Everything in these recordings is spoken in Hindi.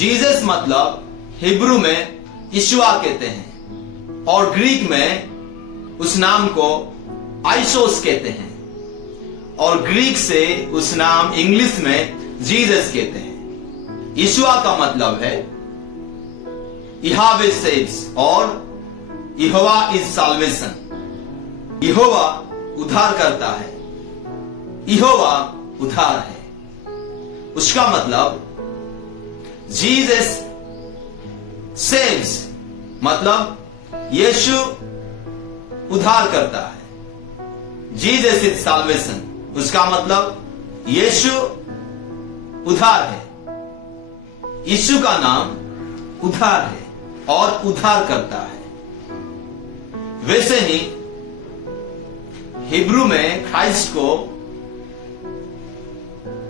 जीसस मतलब हिब्रू में यीशुआ कहते हैं और ग्रीक में उस नाम को आइसोस कहते हैं और ग्रीक से उस नाम इंग्लिश में जीसस कहते हैं। यीशुआ का मतलब है यहोवा सेव्स और यहोवा इज साल्वेशन। यहोवा उद्धार करता है, यहोवा उद्धार है। उसका मतलब जीसस सेव्स मतलब यीशु उद्धार करता है। जीसस इज साल्वेशन उसका मतलब यीशु उद्धार है। यीशु का नाम उद्धार है और उद्धार करता है। वैसे ही हिब्रू में क्राइस्ट को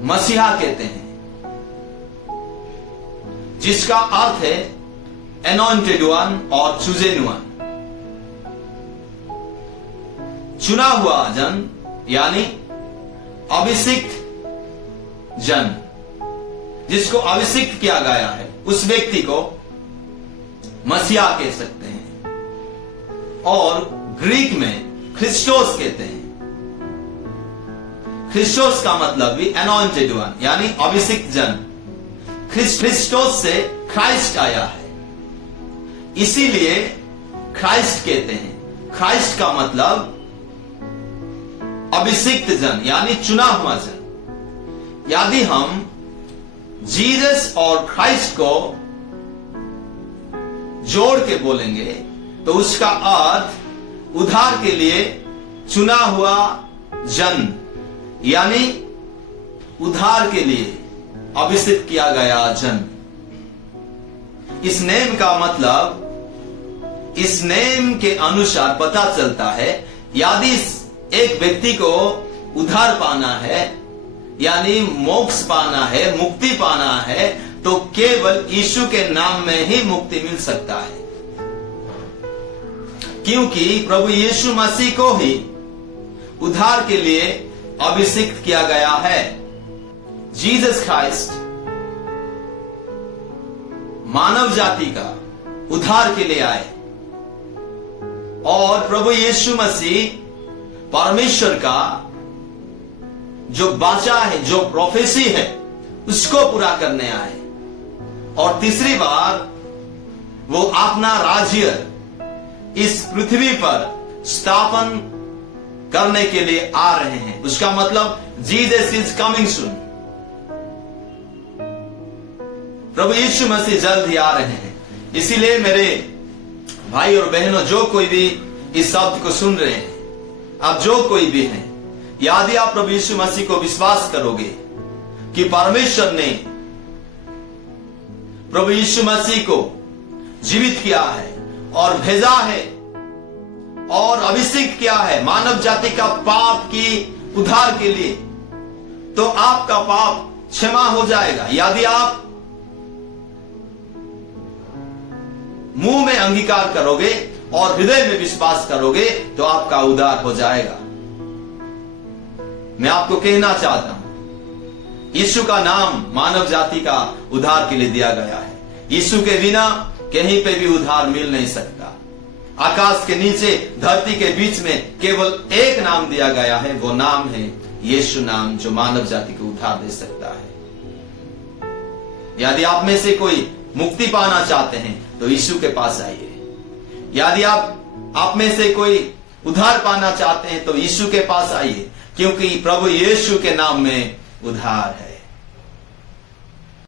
मसीहा कहते हैं, जिसका अर्थ है एनॉइंटेड वन और चूजन वन, चुना हुआ जन यानी अभिषिक्त जन। जिसको अभिषिक्त किया गया है उस व्यक्ति को मसीहा कह सकते हैं और ग्रीक में क्रिस्टोस कहते हैं। क्रिस्टोस का मतलब भी एनॉइंटेड वन यानी अभिषिक्त जन। क्रिस्टोस से क्राइस्ट आया है, इसीलिए क्राइस्ट कहते हैं। क्राइस्ट का मतलब अभिषिक्त जन यानी चुना हुआ जन। यदि हम जीसस और क्राइस्ट को जोड़ के बोलेंगे तो उसका अर्थ उद्धार के लिए चुना हुआ जन यानी उद्धार के लिए अभिषिक्त किया गया जन। इस नेम का मतलब इस नेम के अनुसार पता चलता है यदि एक व्यक्ति को उद्धार पाना है यानी मोक्ष पाना है, मुक्ति पाना है, तो केवल यीशु के नाम में ही मुक्ति मिल सकता है, क्योंकि प्रभु यीशु मसीह को ही उद्धार के लिए अभिषिक्त किया गया है। जीसस क्राइस्ट मानव जाति का उद्धार के लिए आए और प्रभु यीशु मसीह परमेश्वर का जो वाचा है, जो प्रोफेसी है, उसको पूरा करने आए और तीसरी बार वो अपना राज्य इस पृथ्वी पर स्थापन करने के लिए आ रहे हैं। उसका मतलब जीसस इज कमिंग सून। प्रभु यीशु मसीह जल्द ही आ रहे हैं। इसीलिए मेरे भाई और बहनों, जो कोई भी इस शब्द को सुन रहे हैं, आप जो कोई भी हैं, यदि आप प्रभु यीशु मसीह को विश्वास करोगे कि परमेश्वर ने प्रभु यीशु मसीह को जीवित किया है और भेजा है और अभिषेक किया है मानव जाति का पाप की उद्धार के लिए, तो आपका पाप क्षमा हो जाएगा। यदि आप मुंह में अंगीकार करोगे और हृदय में विश्वास करोगे तो आपका उद्धार हो जाएगा। मैं आपको कहना चाहता हूं, यीशु का नाम मानव जाति का उद्धार के लिए दिया गया है। यीशु के बिना कहीं पे भी उद्धार मिल नहीं सकता। आकाश के नीचे, धरती के बीच में केवल एक नाम दिया गया है, वो नाम है यीशु नाम, जो मानव जाति को उद्धार दे सकता है। यदि आप में से कोई मुक्ति पाना चाहते हैं तो यीशु के पास आइए। यदि आप में से कोई उद्धार पाना चाहते हैं तो यीशु के पास आइए, क्योंकि प्रभु यीशु के नाम में उद्धार है।